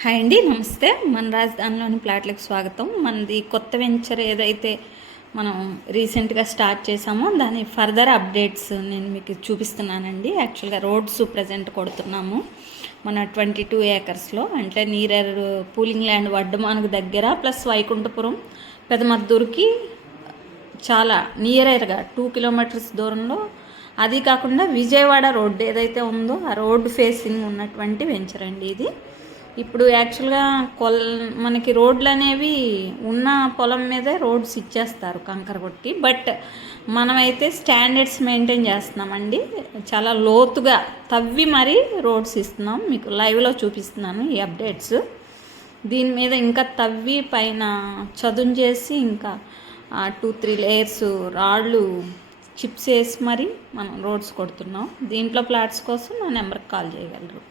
Hi అండి, నమస్తే. మన రాజధానిలోని ప్లాట్లకు స్వాగతం. మనది కొత్త వెంచర్ ఏదైతే మనం రీసెంట్గా స్టార్ట్ చేసామో దాని ఫర్దర్ అప్డేట్స్ నేను మీకు చూపిస్తున్నానండి. యాక్చువల్గా రోడ్స్ ప్రజెంట్ కొడుతున్నాము మన 22 ఏకర్స్లో. అంటే నీరర్ పూలింగ్ ల్యాండ్ వడ్డమానుకు దగ్గర ప్లస్ వైకుంఠపురం పెదమద్దూరుకి చాలా నియరర్గా 2 కిలోమీటర్స్ దూరంలో, అది కాకుండా విజయవాడ రోడ్డు ఏదైతే ఉందో ఆ రోడ్డు ఫేసింగ్ ఉన్నటువంటి వెంచర్ అండి ఇది. ఇప్పుడు యాక్చువల్గా మనకి రోడ్లు అనేవి ఉన్న పొలం మీదే రోడ్స్ ఇచ్చేస్తారు కంకర కొట్టి. బట్ మనమైతే స్టాండర్డ్స్ మెయింటైన్ చేస్తున్నామండి. చాలా లోతుగా తవ్వి మరీ రోడ్స్ ఇస్తున్నాం. మీకు లైవ్లో చూపిస్తున్నాను ఈ అప్డేట్స్. దీని మీద ఇంకా తవ్వి పైన చదును చేసి ఇంకా 2-3 లేయర్స్ రాళ్ళు చిప్స్ వేసి మరీ మనం రోడ్స్ కొడుతున్నాం. దీంట్లో ప్లాట్స్ కోసం నా నెంబర్కి కాల్ చేయగలరు.